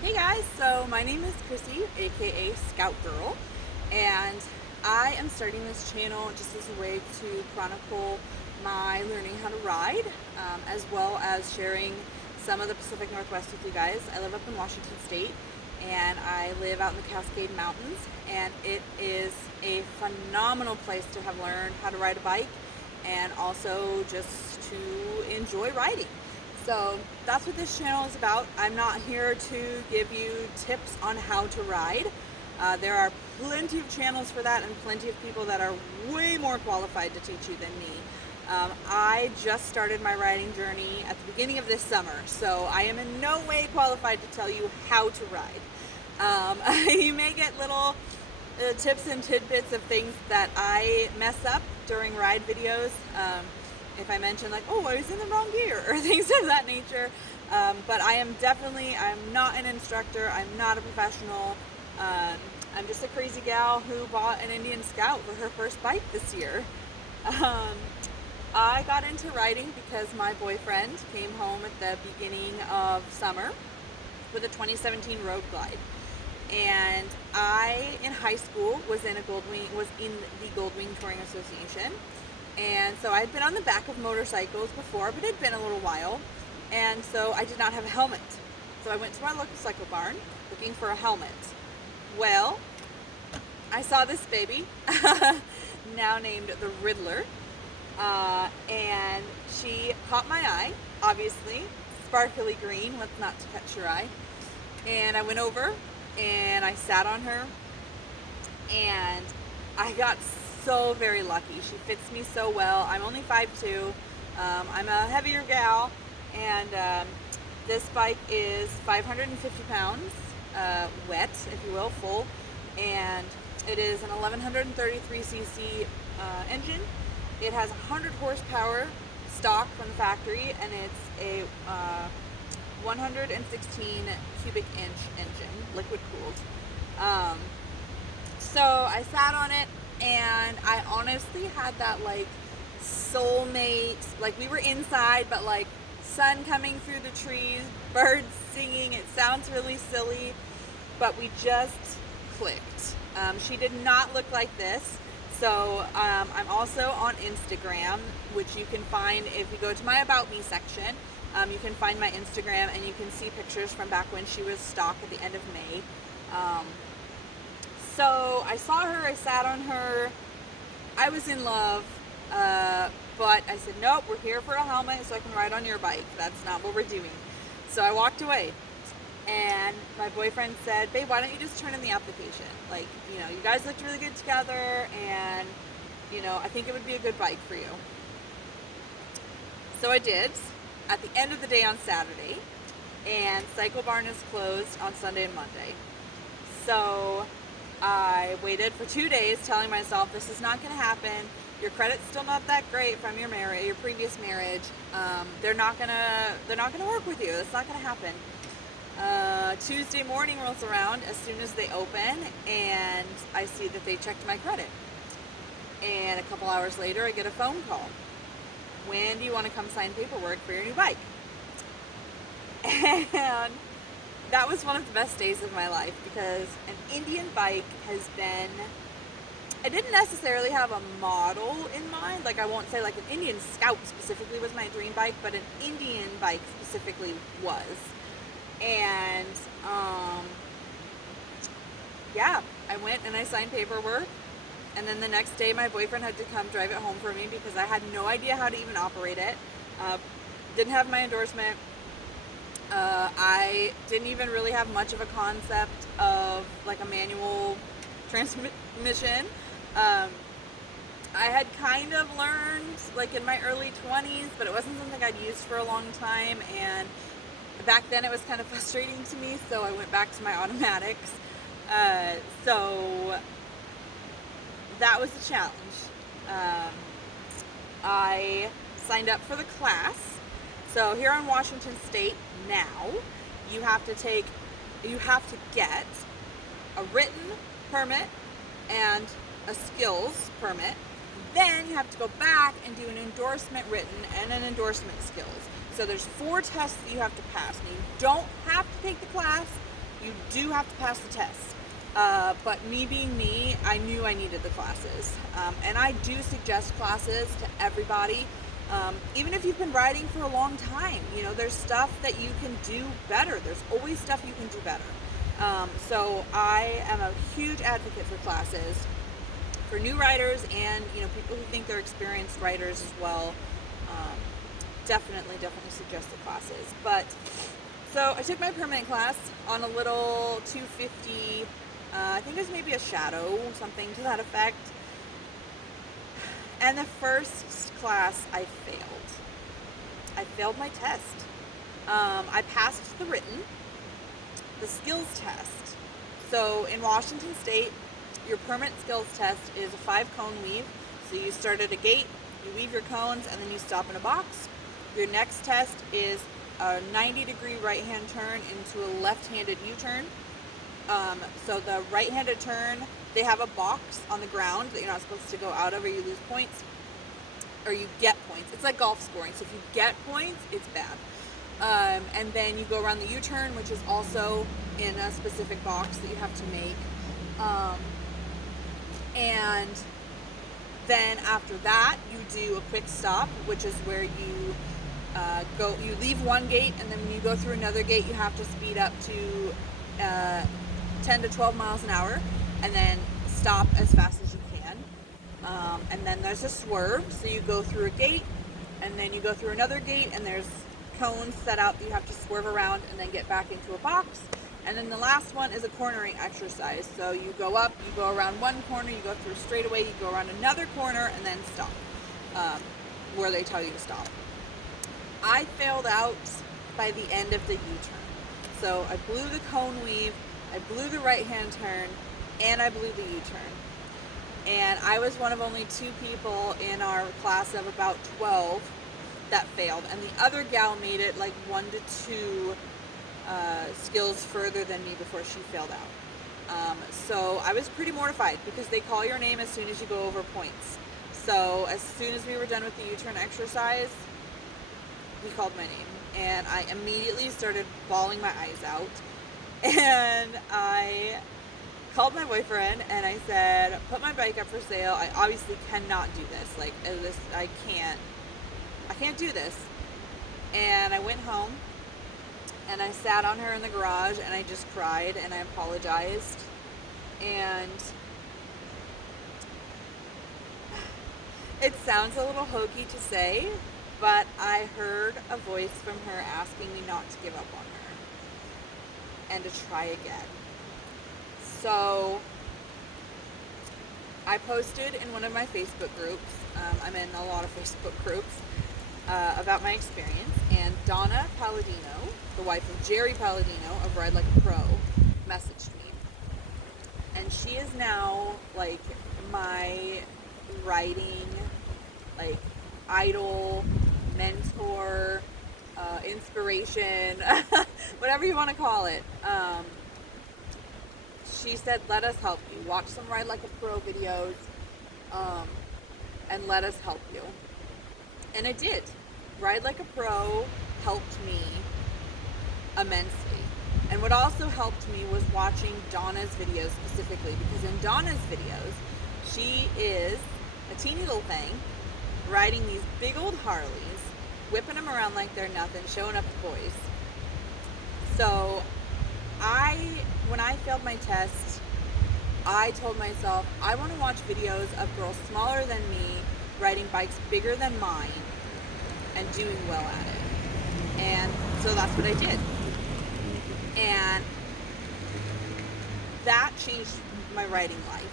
Hey guys, so my name is Chrissy, aka Scout Girl, and I am starting this channel just as a way to chronicle my learning how to ride, as well as sharing some of the Pacific Northwest with you guys. I live up in Washington State, and I live out in the Cascade Mountains, and it is a phenomenal place to have learned how to ride a bike and also just to enjoy riding. So that's what this channel is about. I'm not here to give you tips on how to ride. There are plenty of channels for that and plenty of people that are way more qualified to teach you than me. I just started my riding journey at the beginning of this summer, so I am in no way qualified to tell you how to ride. You may get little tips and tidbits of things that I mess up during ride videos. If I mention like, oh, I was in the wrong gear or things of that nature. But I'm not an instructor. I'm not a professional. I'm just a crazy gal who bought an Indian Scout for her first bike this year. I got into riding because my boyfriend came home at the beginning of summer with a 2017 Road Glide. And I, in high school, was in the Goldwing Touring Association. And so I had been on the back of motorcycles before, but it had been a little while. And so I did not have a helmet. So I went to my local cycle barn looking for a helmet. Well, I saw this baby, now named the Riddler. And she caught my eye, obviously. Sparkly green, what's not to catch your eye. And I went over and I sat on her. And I got so very lucky. She fits me so well. I'm only 5'2". I'm a heavier gal, and this bike is 550 pounds, wet, if you will, full, and it is an 1133cc engine. It has 100 horsepower stock from the factory, and it's a 116 cubic inch engine, liquid cooled. So I sat on it, and I honestly had that like soulmate, like we were inside, but like sun coming through the trees, birds singing. It sounds really silly, but we just clicked. She did not look like this. So I'm also on Instagram, which you can find if you go to my About Me section. You can find my Instagram, and you can see pictures from back when she was stock at the end of May. So I saw her, I sat on her, I was in love, but I said, nope, we're here for a helmet so I can ride on your bike. That's not what we're doing. So I walked away, and my boyfriend said, babe, why don't you just turn in the application? Like, you know, you guys looked really good together, and, you know, I think it would be a good bike for you. So I did, at the end of the day on Saturday, and Cycle Barn is closed on Sunday and Monday. So I waited for 2 days telling myself this is not going to happen. Your credit's still not that great from your marriage, your previous marriage. They're not gonna work with you. It's not going to happen. Tuesday morning rolls around as soon as they open, and I see that they checked my credit. And a couple hours later, I get a phone call. When do you want to come sign paperwork for your new bike? And that was one of the best days of my life, because an Indian bike has been, I didn't necessarily have a model in mind. Like, I won't say like an Indian Scout specifically was my dream bike, but an Indian bike specifically was. And yeah, I went and I signed paperwork, and then the next day my boyfriend had to come drive it home for me because I had no idea how to even operate it. Didn't have my endorsement. I didn't even really have much of a concept of like a manual transmission. I had kind of learned like in my early 20s, but it wasn't something I'd used for a long time, and back then it was kind of frustrating to me, so I went back to my automatics. So that was a challenge. I signed up for the class. So here in Washington State now, you have to get a written permit and a skills permit. Then you have to go back and do an endorsement written and an endorsement skills. So there's 4 tests that you have to pass. Now, you don't have to take the class. You do have to pass the test. But me being me, I knew I needed the classes. And I do suggest classes to everybody. Even if you've been riding for a long time, you know, there's stuff that you can do better. There's always stuff you can do better. So I am a huge advocate for classes for new riders and, you know, people who think they're experienced riders as well. Definitely suggest the classes. But so I took my permanent class on a little 250, I think it was maybe a shadow, something to that effect. And the first class I failed. I failed my test. I passed the written, the skills test. So in Washington State, your permanent skills test is a 5-cone weave. So you start at a gate, you weave your cones, and then you stop in a box. Your next test is a 90-degree right-hand turn into a left-handed U-turn. So the right-handed turn, they have a box on the ground that you're not supposed to go out of or you lose points. Or you get points. It's like golf scoring. So if you get points, it's bad. And then you go around the U-turn, which is also in a specific box that you have to make. And then after that, you do a quick stop, which is where you you leave one gate, and then when you go through another gate, you have to speed up to 10 to 12 miles an hour, and then stop as fast as you can. And then there's a swerve, so you go through a gate, and then you go through another gate, and there's cones set out that you have to swerve around and then get back into a box. And then the last one is a cornering exercise. So you go up, you go around one corner, you go through a straightaway, you go around another corner, and then stop where they tell you to stop. I failed out by the end of the U-turn. So I blew the cone weave, I blew the right-hand turn, and I blew the U-turn. And I was one of only 2 people in our class of about 12 that failed. And the other gal made it like 1 to 2 skills further than me before she failed out. So I was pretty mortified because they call your name as soon as you go over points. So as soon as we were done with the U-turn exercise, he called my name, and I immediately started bawling my eyes out. And I called my boyfriend and I said, put my bike up for sale. I obviously cannot do this. Like, I can't do this. And I went home and I sat on her in the garage and I just cried and I apologized. And it sounds a little hokey to say, but I heard a voice from her asking me not to give up on her and to try again. So I posted in one of my Facebook groups, I'm in a lot of Facebook groups, about my experience, and Donna Palladino, the wife of Jerry Palladino of Ride Like a Pro, messaged me. And she is now like my riding like idol, mentor, inspiration, whatever you want to call it. She said, let us help you. Watch some Ride Like a Pro videos, and let us help you. And I did. Ride Like a Pro helped me immensely. And what also helped me was watching Donna's videos specifically, because in Donna's videos, she is a teeny little thing riding these big old Harleys, whipping them around like they're nothing, showing up to boys. So when I failed my test, I told myself, I want to watch videos of girls smaller than me riding bikes bigger than mine and doing well at it. And so that's what I did. And that changed my riding life.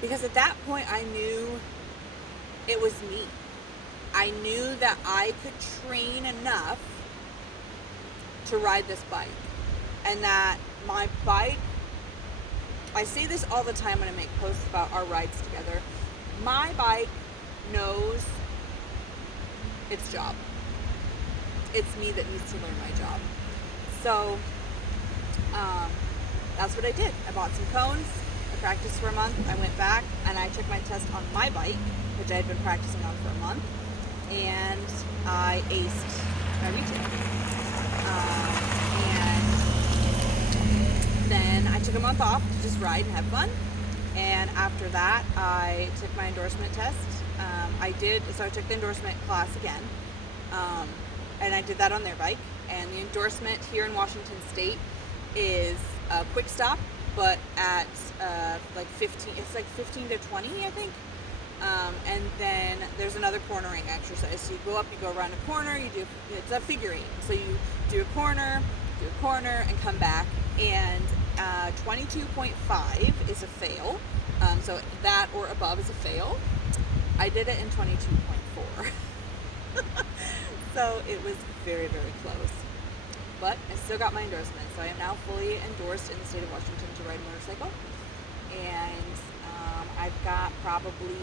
Because at that point I knew it was me. I knew that I could train enough to ride this bike. And that my bike, I say this all the time when I make posts about our rides together, my bike knows its job. It's me that needs to learn my job. So that's what I did. I bought some cones, I practiced for a month, I went back and I took my test on my bike, which I had been practicing on for a month, and I aced my retail. And took a month off to just ride and have fun. And after that, I took my endorsement test. So I took the endorsement class again. And I did that on their bike. And the endorsement here in Washington State is a quick stop, but at like 15, it's like 15 to 20, I think. And then there's another cornering exercise. So you go up, you go around a corner, it's a figure eight. So you do a corner, and come back. And 22.5 is a fail. So that or above is a fail. I did it in 22.4. So it was very, very close. But I still got my endorsement. So I am now fully endorsed in the state of Washington to ride a motorcycle. And I've got probably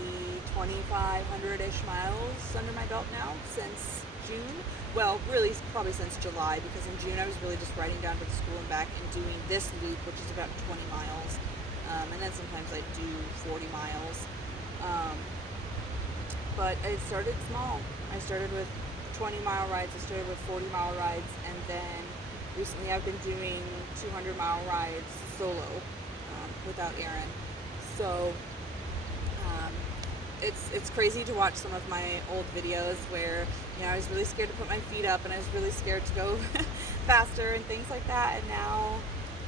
2,500-ish miles under my belt now since June. Well, really, probably since July, because in June I was really just riding down to the school and back and doing this loop, which is about 20 miles. And then sometimes I do 40 miles. But I started small. I started with 20-mile rides, I started with 40-mile rides, and then recently I've been doing 200-mile rides solo without Aaron. So it's crazy to watch some of my old videos where, you know, I was really scared to put my feet up and I was really scared to go faster and things like that. And now,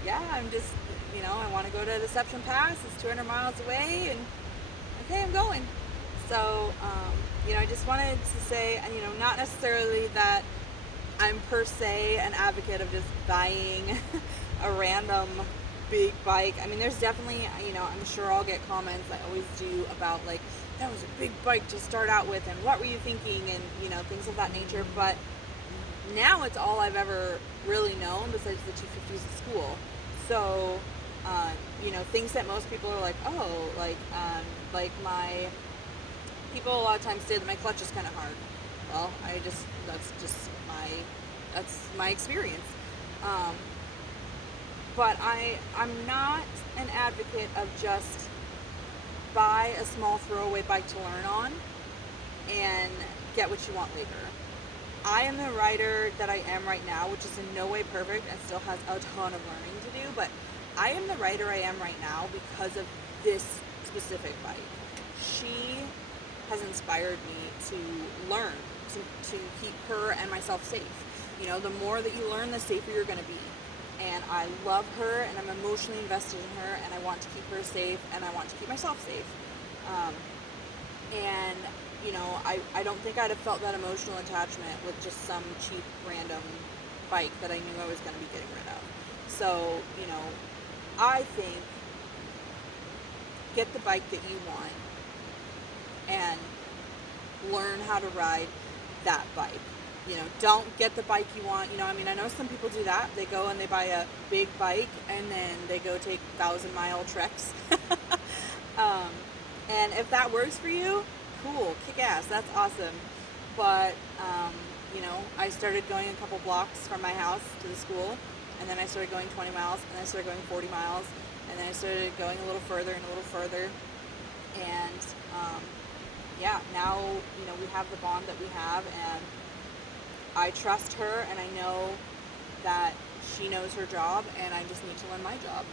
yeah, I'm just, you know, I want to go to Deception Pass. It's 200 miles away, and okay, I'm going. So, you know, I just wanted to say, you know, not necessarily that I'm per se an advocate of just buying a random big bike. I mean, there's definitely, you know, I'm sure I'll get comments, I always do, about like, that was a big bike to start out with, and what were you thinking, and, you know, things of that nature. But now it's all I've ever really known besides the 250s at school. So, you know, things that most people are like, oh, like my people a lot of times say that my clutch is kind of hard. Well, that's my experience. But I'm not an advocate of just buy a small throwaway bike to learn on and get what you want later. I am the rider that I am right now, which is in no way perfect and still has a ton of learning to do, but I am the rider I am right now because of this specific bike. She has inspired me to learn, to keep her and myself safe. You know, the more that you learn, the safer you're going to be. And I love her, and I'm emotionally invested in her, and I want to keep her safe, and I want to keep myself safe. And, you know, I don't think I'd have felt that emotional attachment with just some cheap, random bike that I knew I was going to be getting rid of. So, you know, I think get the bike that you want and learn how to ride that bike. You know, don't get the bike you want. You know, I mean, I know some people do that. They go and they buy a big bike and then they go take 1,000-mile treks. And if that works for you, cool, kick ass, that's awesome. But, you know, I started going a couple blocks from my house to the school, and then I started going 20 miles, and then I started going 40 miles, and then I started going a little further and a little further. And, yeah, now, you know, we have the bond that we have, and I trust her, and I know that she knows her job, and I just need to learn my job.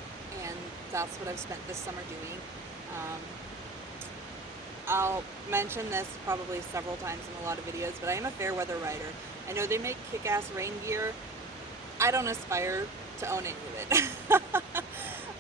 And that's what I've spent this summer doing. I'll mention this probably several times in a lot of videos, but I am a fair weather rider. I know they make kick-ass rain gear. I don't aspire to own any of it.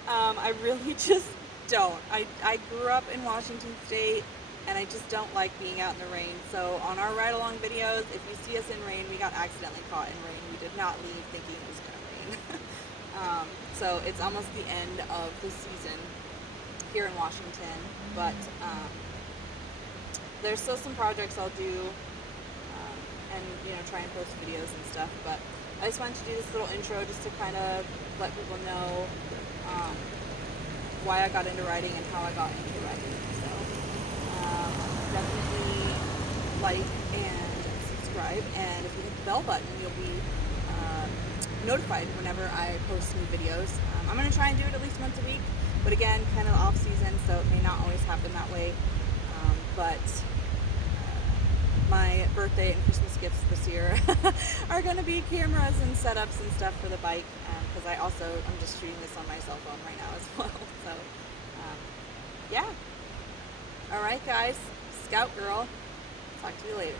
I really just don't. I grew up in Washington State, and I just don't like being out in the rain. So on our ride-along videos, if you see us in rain, we got accidentally caught in rain. We did not leave thinking it was going to rain. So it's almost the end of the season here in Washington, but there's still some projects I'll do, and, you know, try and post videos and stuff. But I just wanted to do this little intro just to kind of let people know why I got into riding and how I got into riding. So definitely like and subscribe, and if you hit the bell button, you'll be notified whenever I post new videos. I'm going to try and do it at least once a week, but again, kind of off season, so it may not always happen that way. But my birthday and Christmas gifts this year are going to be cameras and setups and stuff for the bike, because I'm just shooting this on my cell phone right now. Yeah. All right, guys. Scout Girl. Talk to you later.